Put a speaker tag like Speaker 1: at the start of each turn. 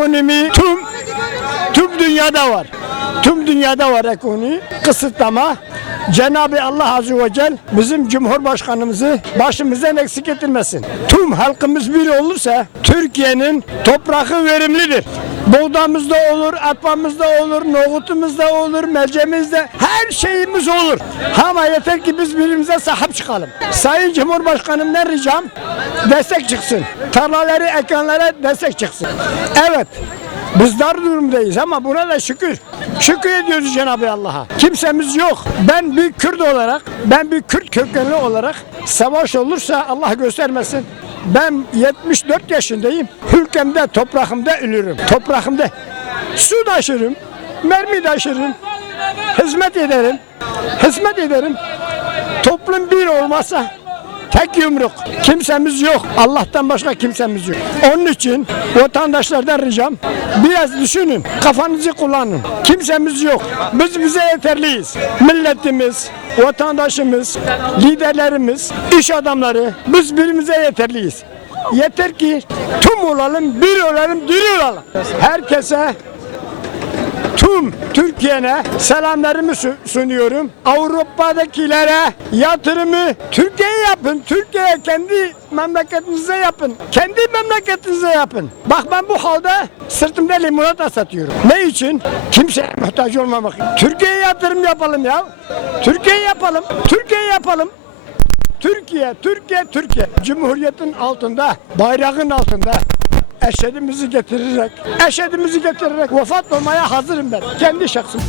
Speaker 1: ekonomi tüm tüm dünyada var. Tüm dünyada var ekonomi. Kısıtlama. Cenab-ı Allah Azze ve Celle bizim Cumhurbaşkanımızı başımızdan eksik ettirmesin. Tüm halkımız bir olursa Türkiye'nin toprağı verimlidir. Buğdamız da olur, arpamız da olur, nohutumuz da olur, merceğimiz de her şeyimiz olur. Ama yeter ki biz birbirimize sahip çıkalım. Sayın Cumhurbaşkanımdan ricam destek çıksın. Tarlaları ekenlere destek çıksın. Evet. Biz dar durumdayız ama buna da şükür. Şükür ediyoruz Cenab-ı Allah'a. Kimsemiz yok. Ben bir Kürt olarak, ben bir Kürt kökenli olarak savaş olursa Allah göstermesin. Ben 74 yaşındayım. Ülkemde, toprağımda ölürüm. Toprağımda su taşırım, mermi taşırım, hizmet ederim. Hizmet ederim. Toplum bir olmasa tek yumruk. Kimsemiz yok. Allah'tan başka kimsemiz yok. Onun için vatandaşlardan ricam biraz düşünün. Kafanızı kullanın. Kimsemiz yok. Biz bize yeterliyiz. Milletimiz, vatandaşımız, liderlerimiz, iş adamları biz birbirimize yeterliyiz. Yeter ki tüm olalım, bir olalım, diri olalım. Herkese tüm Türkiye'ne selamlarımı su- sunuyorum. Avrupa'dakilere yatırımı Türkiye'ye yapın. Türkiye'ye kendi memleketinize yapın. Kendi memleketinize yapın. Bak ben bu halde sırtımda limonata satıyorum. Ne için? Kimseye muhtaç olmamak. Türkiye'ye yatırım yapalım ya. Türkiye'ye yapalım. Türkiye'ye yapalım. Türkiye, Türkiye, Türkiye. Cumhuriyetin altında, bayrağın altında eşedimizi getirerek, eşedimizi getirerek vefat olmaya hazırım ben. Kendi şahsım.